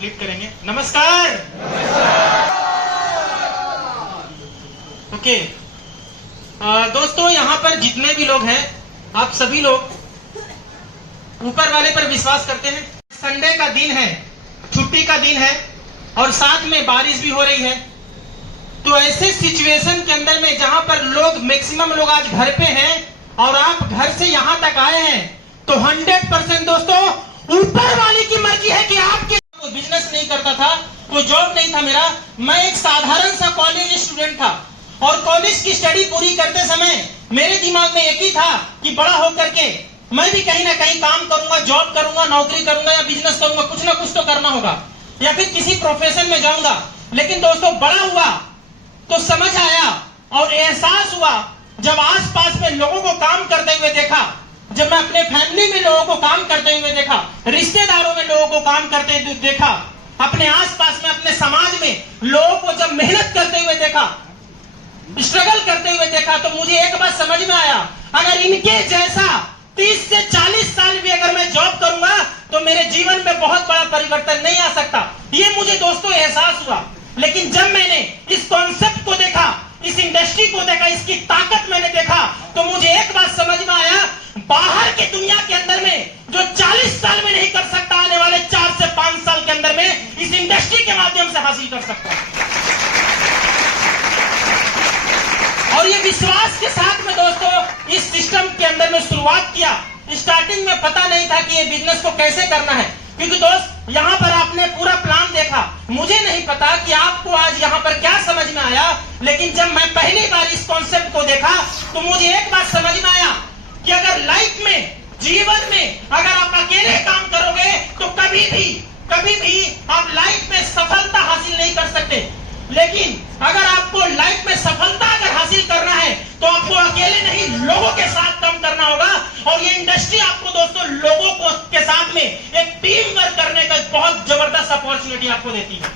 Click करेंगे। नमस्कार। Okay दोस्तों, यहाँ पर जितने भी लोग हैं, आप सभी लोग ऊपर वाले पर विश्वास करते हैं। संडे का दिन है, छुट्टी का दिन है और साथ में बारिश भी हो रही है। तो ऐसे सिचुएशन के अंदर में जहां पर लोग मैक्सिमम लोग आज घर पे हैं और आप घर से यहां तक आए हैं, तो 100% दोस्तों ऊपर वाले की मर्जी है कि आपके कोई बिजनेस नहीं करता था, कोई जॉब नहीं था मेरा। मैं एक साधारण सा कॉलेज स्टूडेंट था और कॉलेज की स्टडी पूरी करते समय मेरे दिमाग में एक ही था कि बड़ा होकर के मैं भी कहीं ना कहीं काम करूंगा, जॉब करूंगा, नौकरी करूंगा या बिजनेस करूंगा, कुछ ना कुछ तो करना होगा या फिर किसी प्रोफेशन में जाऊंगा। लेकिन दोस्तों बड़ा हुआ तो समझ आया और एहसास हुआ जब आसपास में लोगों को काम करते हुए देखा, जब मैं अपने फैमिली में लोगों को काम करते हुए देखा, रिश्तेदारों में लोगों को काम करते हुए देखा, अपने आसपास में, अपने समाज में लोगों को जब मेहनत करते हुए देखा, स्ट्रगल करते हुए देखा, तो मुझे एक बात समझ में आया, अगर इनके जैसा 30 से 40 साल भी अगर मैं जॉब करूंगा तो मेरे जीवन में बहुत बड़ा परिवर्तन नहीं आ सकता। ये मुझे दोस्तों एहसास हुआ। लेकिन जब मैंने इस कॉन्सेप्ट को देखा, इस इंडस्ट्री को देखा, इसकी ताकत मैंने देखा, तो मुझे एक बात समझ में आया, बाहर की दुनिया के अंदर में जो 40 साल में नहीं कर सकता, आने वाले 4 से 5 साल के अंदर में इस इंडस्ट्री के माध्यम से हासिल कर सकता है। और ये विश्वास के साथ में दोस्तों इस सिस्टम के अंदर में शुरुआत किया। स्टार्टिंग में पता नहीं था कि ये बिजनेस को कैसे करना है, क्योंकि दोस्त यहाँ पर आपने पूरा प्लान देखा, मुझे नहीं पता कि आपको आज यहाँ पर क्या समझ में आया। लेकिन जब मैं पहली बार इस कॉन्सेप्ट को देखा तो मुझे एक बात समझ में आया कि अगर लाइफ में, जीवन में अगर आप अकेले काम करोगे तो कभी भी आप लाइफ में सफलता हासिल नहीं कर सकते। लेकिन अगर आपको लाइफ में सफलता अगर हासिल करना है तो आपको अकेले नहीं, लोगों के साथ काम करना होगा। और ये इंडस्ट्री आपको दोस्तों लोगों को के साथ में एक टीम वर्क करने का बहुत जबरदस्त अपॉर्चुनिटी आपको देती है।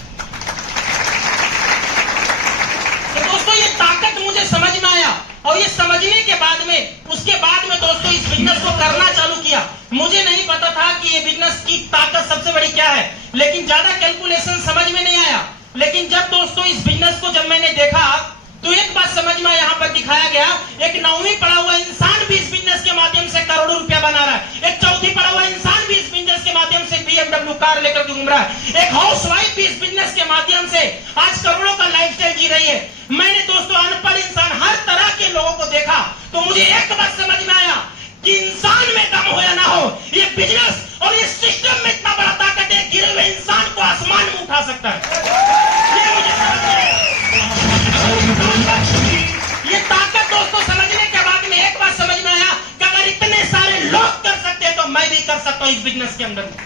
तो दोस्तों ये ताकत मुझे समझ में आया और ये समझने के बाद में, उसके बाद में दोस्तों इस बिजनेस को करना चालू किया। मुझे नहीं पता था कि ये बिजनेस की ताकत सबसे बड़ी क्या है, लेकिन ज्यादा कैलकुलेशन समझ में नहीं आया। लेकिन जब दोस्तों इस बिजनेस को जब मैंने देखा तो एक बात समझ में यहाँ पर दिखाया गया, एक 9वीं पढ़ा हुआ इंसान भी इस बिजनेस के माध्यम से करोड़ों रुपया बना रहा है। एक 4वीं पढ़ा हुआ इंसान भी इस बिजनेस के माध्यम से BMW कार लेकर घूम रहा है। एक हाउसवाइफ भी इस बिजनेस के माध्यम से आज करोड़ों का लाइफस्टाइल जी रही है। मैंने दोस्तों अनपढ़ इंसान, हर तरह के लोगों को देखा तो मुझे एक बात समझ में आया कि इंसान में दम हो या ना हो, ये बिजनेस और ये सिस्टम में इतना बड़ा ताकत है, गिरे हुए इंसान को आसमान में उठा सकता है। ये मुझे समझ में आया। ये ताकत दोस्तों समझने के बाद में एक बात समझ में आया कि अगर इतने सारे लोग कर सकते हैं तो मैं भी कर सकता हूं इस बिजनेस के अंदर में।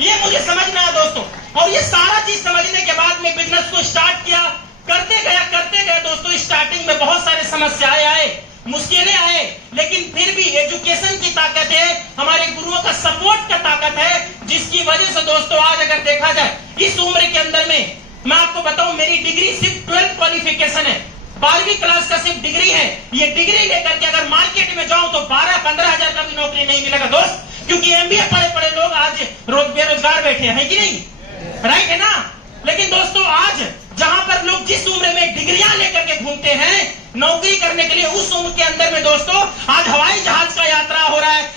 ये मुझे समझ में आया दोस्तों। और ये सारा चीज समझने के बाद में बिजनेस को स्टार्ट किया। करते गए दोस्तों, स्टार्टिंग में बहुत सारे समस्याएं आए, मुश्किलें आए, लेकिन फिर भी एजुकेशन की ताकत है, हमारे गुरुओं का सपोर्ट का ताकत है, जिसकी वजह से दोस्तों आज अगर देखा जाए इस उम्र के अंदर में, मैं आपको बताऊं मेरी डिग्री सिर्फ 12th क्वालिफिकेशन है, 12वीं क्लास का सिर्फ डिग्री है। ये डिग्री लेकर के अगर मार्केट में जाऊं तो 12-15 हजार का भी नौकरी नहीं मिलेगा दोस्त, क्योंकि MBA पढ़े लोग आज बेरोजगार बैठे हैं कि नहीं, राइट है ना। लेकिन दोस्तों आज जहां पर लोग जिस उम्र में डिग्रियां लेकर के घूमते हैं नौकरी करने के लिए, उस उम्र के अंदर में दोस्तों आज हवाई जहाज का यात्रा हो रहा है,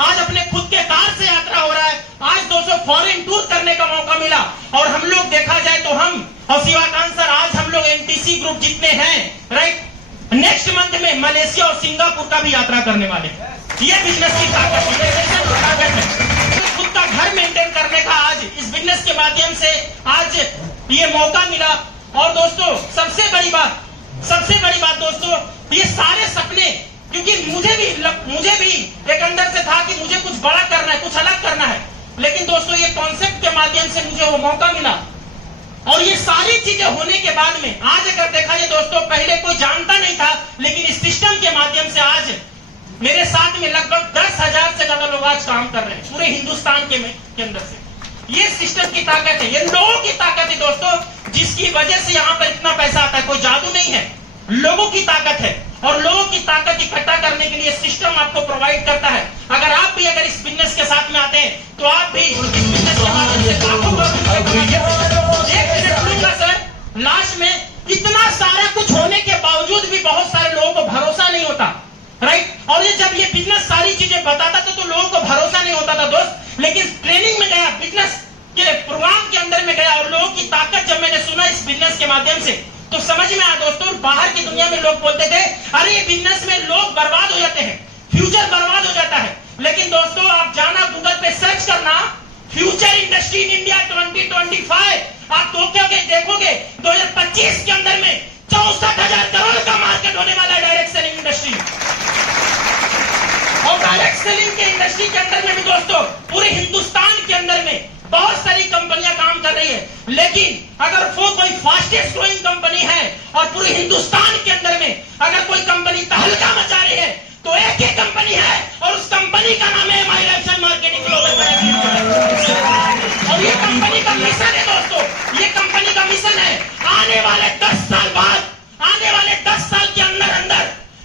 आज अपने खुद के कार से यात्रा हो रहा है, आज दोस्तों फॉरेन टूर करने का मौका मिला। और हम लोग देखा जाए तो हम और शिवाकांत सर, आज हम लोग MTC ग्रुप जितने हैं, राइट, नेक्स्ट मंथ में मलेशिया और सिंगापुर का भी यात्रा करने वाले। ये बिजनेस की ताकत है। खुद का घर मेंटेन करने का आज इस बिजनेस के माध्यम से आज ये मौका मिला। और दोस्तों सबसे बड़ी बात दोस्तों, ये सारे सपने, क्योंकि मुझे भी एक अंदर से था कि मुझे कुछ बड़ा करना है, कुछ अलग करना है, लेकिन दोस्तों ये कॉन्सेप्ट के माध्यम से मुझे वो मौका मिला। और ये सारी चीजें होने के बाद में आज अगर देखा जाए दोस्तों, पहले कोई जानता नहीं था, लेकिन इस सिस्टम के माध्यम से आज मेरे साथ में लगभग 10,000 से ज्यादा लोग आज काम कर रहे हैं पूरे हिंदुस्तान के अंदर से। ये सिस्टम की ताकत है, ये लोगों की ताकत है दोस्तों, जिसकी वजह से यहाँ पर इतना पैसा आता है। कोई जादू नहीं है, लोगों की ताकत है। और लोगों की ताकत इकट्ठा करने के लिए सिस्टम आपको प्रोवाइड करता है। अगर आप भी इस बिजनेस के साथ में आते हैं तो आप भी इस बिजनेस के माध्यम से लाखों सर, लास्ट में इतना सारा कुछ होने के बावजूद भी बहुत सारे लोगों को भरोसा नहीं होता, राइट। और ये जब ये बिजनेस सारी चीजें बताता था तो लोगों को भरोसा नहीं होता था दोस्त। लेकिन ट्रेनिंग में गया, बिजनेस के प्रोग्राम के अंदर में गया और लोगों की ताकत जब मैंने सुना इस बिजनेस के माध्यम से तो समझ में आया दोस्तों। बाहर की दुनिया में लोग बोलते थे अरे बिजनेस में लोग बर्बाद हो जाते हैं, फ्यूचर बर्बाद हो जाता है। लेकिन दोस्तों आप जाना, गूगल पे सर्च करना फ्यूचर इंडस्ट्री इन इंडिया 2025, आप देखोगे 2025 के अंदर में 64,000 करोड़ का मार्केट होने वाला है डायरेक्ट सेलिंग इंडस्ट्री। और डायरेक्ट सेलिंग के इंडस्ट्री के अंदर में भी दोस्तों पूरे हिंदुस्तान के अंदर में बहुत सारी कंपनियां काम कर रही है। लेकिन अगर वो कोई फास्टेस्ट ग्रोइंग कंपनी है और पूरे हिंदुस्तान के अंदर में अगर कोई कंपनी तहलका मचा रही है तो एक ही कंपनी है और उस कंपनी का नाम है माई लाइफस्टाइल मार्केटिंग ग्लोबल प्राइवेट। और ये कंपनी का मिशन है दोस्तों, ये कंपनी का मिशन है आने वाले 10 साल बाद, आने वाले 10 साल के अंदर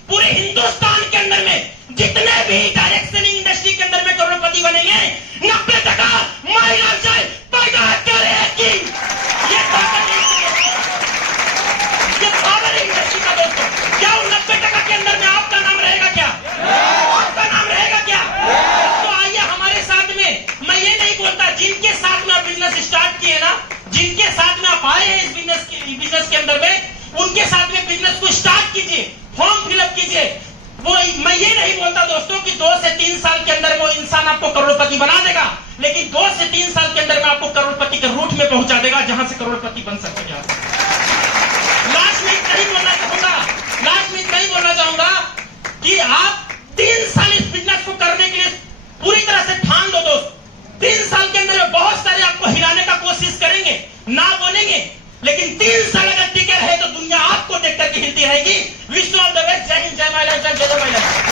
पूरे हिंदुस्तान के अंदर में जितने भी डायरेक्ट सेलिंग इंडस्ट्री के अंदर में करोड़पति बनेंगे 90% माई लाइफस्टाइल पैदा करेगी। ये पावर इंडस्ट्री का दोस्तों, क्या 90% के अंदर में आपका नाम रहेगा? क्या आपका नाम रहेगा? क्या? तो आइए हमारे साथ में, मैं ये नहीं बोलता जिनके साथ में आप बिजनेस स्टार्ट किए ना, जिनके साथ में आप आए हैं इस बिजनेस के अंदर में, उनके साथ में बिजनेस को स्टार्ट कीजिए, फॉर्म फिलअप कीजिए। वो मैं ये नहीं बोलता दोस्तों कि 2 से 3 साल के अंदर वो इंसान आपको करोड़पति बना देगा, लेकिन 2 से 3 साल के अंदर में आपको करोड़पति के रूट में पहुंचा देगा जहां से करोड़पति बन सकते हैं। लास्ट में इतना ही बोलना चाहूंगा कि आप 3 साल इस बिजनेस को करने के लिए पूरी तरह से ठान लो दोस्त। 3 साल के अंदर बहुत सारे आपको हिलाने का कोशिश करेंगे, ना बोलेंगे, लेकिन 3 साल अगर टिके रहे तो दुनिया आपको देख करके हिलती रहेगी। Wish you all the best. जय हिंद, जय माय लाइफ, जय माय लाइफ।